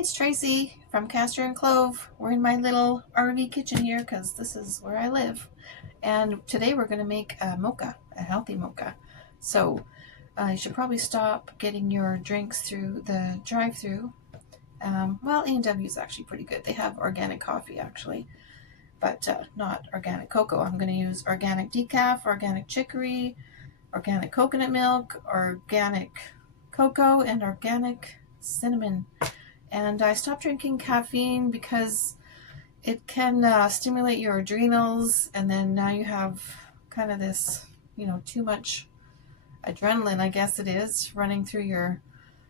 it's Tracy from Castor and Clove. We're in my little RV kitchen here because this is where I live. And today we're going to make a mocha, a healthy mocha. So you should probably stop getting your drinks through the drive-through. Well, A&W is actually pretty good. They have organic coffee actually, but not organic cocoa. I'm going to use organic decaf, organic chicory, organic coconut milk, organic cocoa, and organic cinnamon. And I stopped drinking caffeine because it can stimulate your adrenals, and then now you have kind of this, too much adrenaline, I guess it is, running through your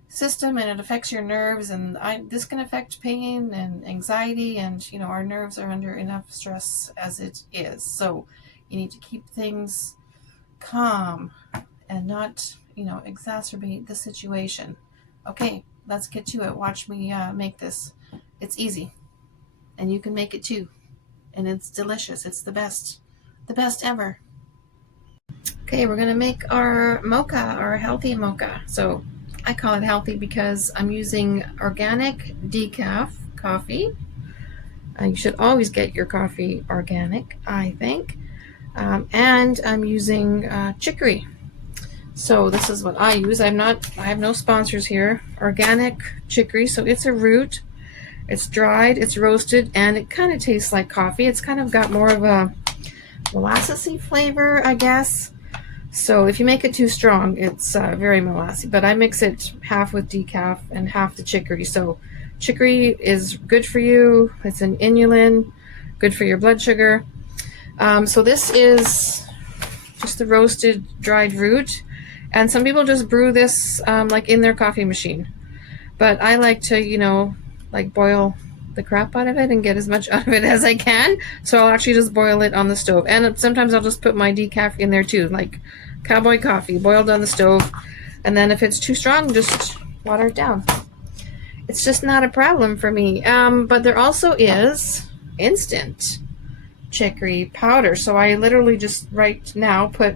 system, and it affects your nerves, and this can affect pain and anxiety, and our nerves are under enough stress as it is. So you need to keep things calm and not, exacerbate the situation. Okay, let's get to it. Watch me make this. It's easy, and you can make it too, and it's delicious. It's the best ever. Okay, we're gonna make our mocha, our healthy mocha. So I call it healthy because I'm using organic decaf coffee. You should always get your coffee organic, I think. And I'm using chicory. So this is what I use. I have no sponsors here. Organic chicory. So it's a root. It's dried, it's roasted, and it kind of tastes like coffee. It's kind of got more of a molassesy flavor, I guess. So if you make it too strong, it's very molassy. But I mix it half with decaf and half the chicory. So chicory is good for you. It's an inulin, good for your blood sugar. So this is just the roasted dried root. And some people just brew this like in their coffee machine. But I like to, boil the crap out of it and get as much out of it as I can. So I'll actually just boil it on the stove. And sometimes I'll just put my decaf in there too, like cowboy coffee, boiled on the stove. And then if it's too strong, just water it down. It's just not a problem for me. But there also is instant chicory powder. So I literally just right now put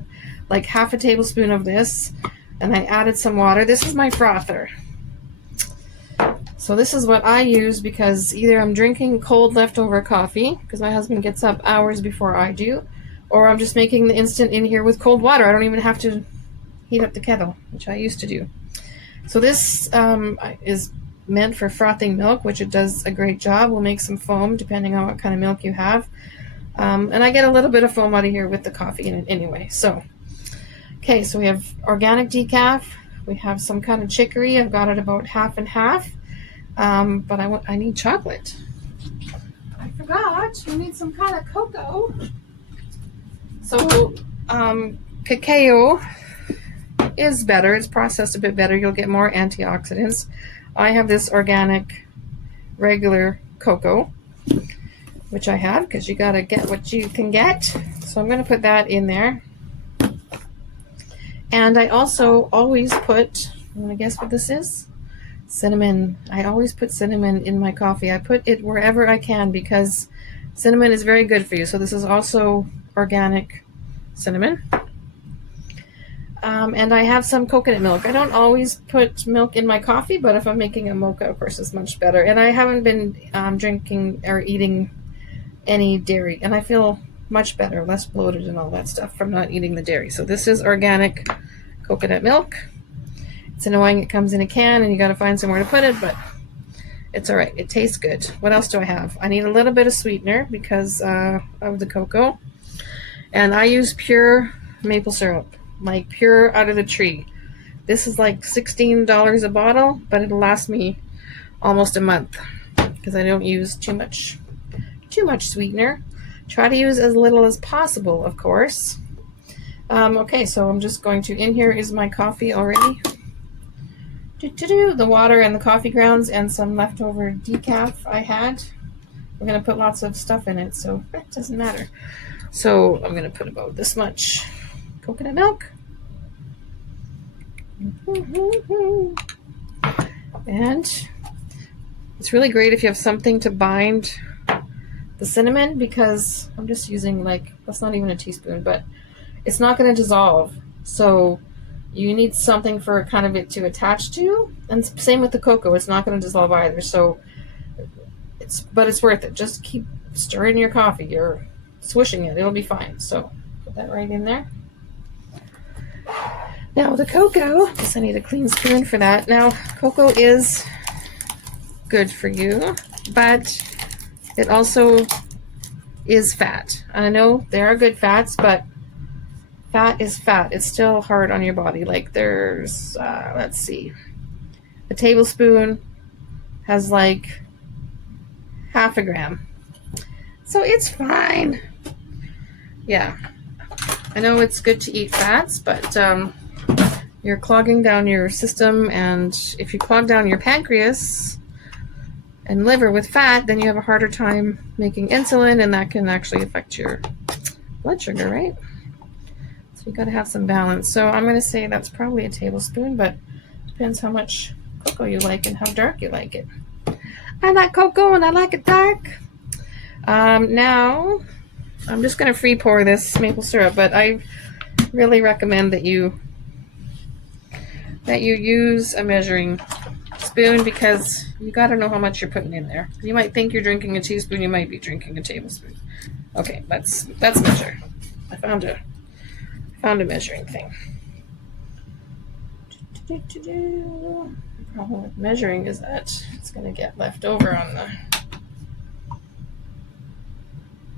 like half a tablespoon of this, and I added some water. This is my frother. So this is what I use because either I'm drinking cold leftover coffee because my husband gets up hours before I do, or I'm just making the instant in here with cold water. I don't even have to heat up the kettle, which I used to do. So this is meant for frothing milk, which it does a great job. We'll make some foam depending on what kind of milk you have. And I get a little bit of foam out of here with the coffee in it anyway. Okay, so we have organic decaf. We have some kind of chicory. I've got it about half and half. But I need chocolate. I forgot. We need some kind of cocoa. So cacao is better. It's processed a bit better. You'll get more antioxidants. I have this organic, regular cocoa, which I have because you gotta get what you can get. So I'm gonna put that in there. And I also always put, you want to guess what this is? Cinnamon. I always put cinnamon in my coffee. I put it wherever I can because cinnamon is very good for you. So this is also organic cinnamon. And I have some coconut milk. I don't always put milk in my coffee, but if I'm making a mocha, of course, it's much better. And I haven't been drinking or eating any dairy, and I feel much better, less bloated and all that stuff from not eating the dairy. So this is organic coconut milk. It's annoying it comes in a can and you got to find somewhere to put it, but it's all right. It tastes good. What else do I have? I need a little bit of sweetener because of the cocoa, and I use pure maple syrup, like pure out of the tree. This is like $16 a bottle, but it'll last me almost a month because I don't use too much sweetener. Try to use as little as possible, of course. Okay, so I'm just going to, in here is my coffee already. The water and the coffee grounds and some leftover decaf I had. We're going to put lots of stuff in it, so it doesn't matter. So I'm going to put about this much coconut milk. And it's really great if you have something to bind the cinnamon, because I'm just using that's not even a teaspoon, but it's not going to dissolve. So you need something for kind of it to attach to. And same with the cocoa, it's not going to dissolve either. So but it's worth it. Just keep stirring your coffee. You're swishing it. It'll be fine. So put that right in there. Now the cocoa, I guess I need a clean spoon for that. Now cocoa is good for you, but it also is fat. I know there are good fats, but fat is fat. It's still hard on your body. Like there's, let's see, a tablespoon has like half a gram. So it's fine. Yeah. I know it's good to eat fats, but you're clogging down your system, and if you clog down your pancreas and liver with fat, then you have a harder time making insulin, and that can actually affect your blood sugar, right? So you got to have some balance. So I'm going to say that's probably a tablespoon, but depends how much cocoa you like and how dark you like it. I like cocoa and I like it dark. Now I'm just going to free pour this maple syrup, but I really recommend that you use a measuring spoon, because you got to know how much you're putting in there. You might think you're drinking a teaspoon, you might be drinking a tablespoon. Okay, let's measure. I found a measuring thing. The problem with measuring is that it's going to get left over on the...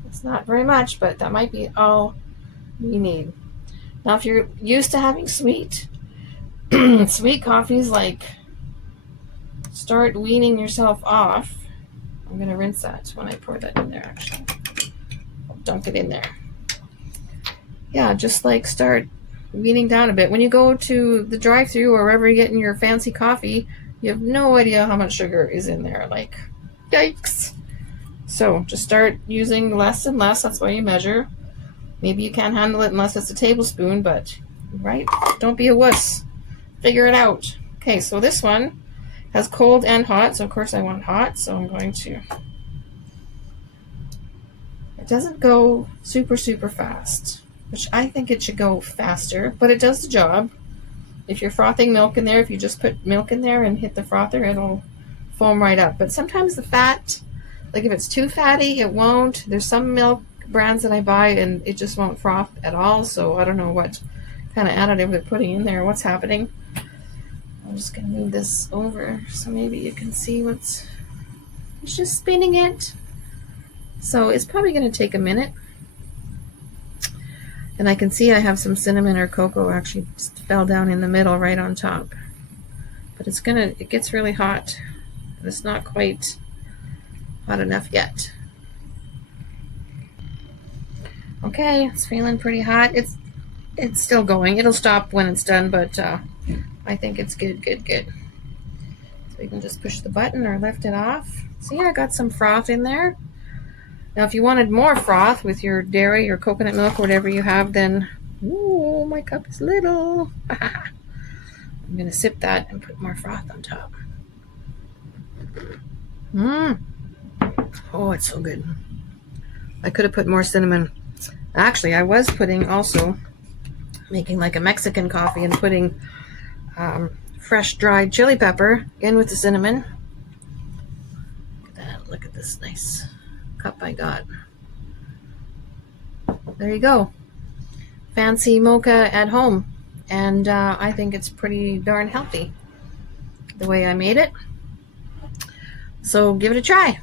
It's not very much, but that might be all you need. Now, if you're used to having sweet coffees, like, start weaning yourself off. I'm going to rinse that when I pour that in there, actually. I'll dunk it in there. Yeah, just like start weaning down a bit. When you go to the drive-thru or wherever you're getting your fancy coffee, you have no idea how much sugar is in there. Like, yikes. So just start using less and less. That's why you measure. Maybe you can't handle it unless it's a tablespoon, but, right? Don't be a wuss. Figure it out. Okay, so this one has cold and hot, so of course I want hot, so I'm going to... It doesn't go super, super fast, which I think it should go faster, but it does the job. If you're frothing milk in there, if you just put milk in there and hit the frother, it'll foam right up. But sometimes the fat, like if it's too fatty, it won't. There's some milk brands that I buy and it just won't froth at all, so I don't know what kind of additive they're putting in there, what's happening. I'm just going to move this over so maybe you can see what's... It's just spinning it. So it's probably going to take a minute. And I can see I have some cinnamon or cocoa actually just fell down in the middle right on top. But it gets really hot. And it's not quite hot enough yet. Okay, it's feeling pretty hot. It's still going. It'll stop when it's done, but I think it's good. So you can just push the button or lift it off. See, I got some froth in there. Now, if you wanted more froth with your dairy or coconut milk or whatever you have, then, ooh, my cup is little. I'm going to sip that and put more froth on top. Oh, it's so good. I could have put more cinnamon. Actually, I was making like a Mexican coffee and putting fresh dried chili pepper in with the cinnamon. Look at that. Look at this nice cup I got. There you go. Fancy mocha at home. And I think it's pretty darn healthy the way I made it. So give it a try.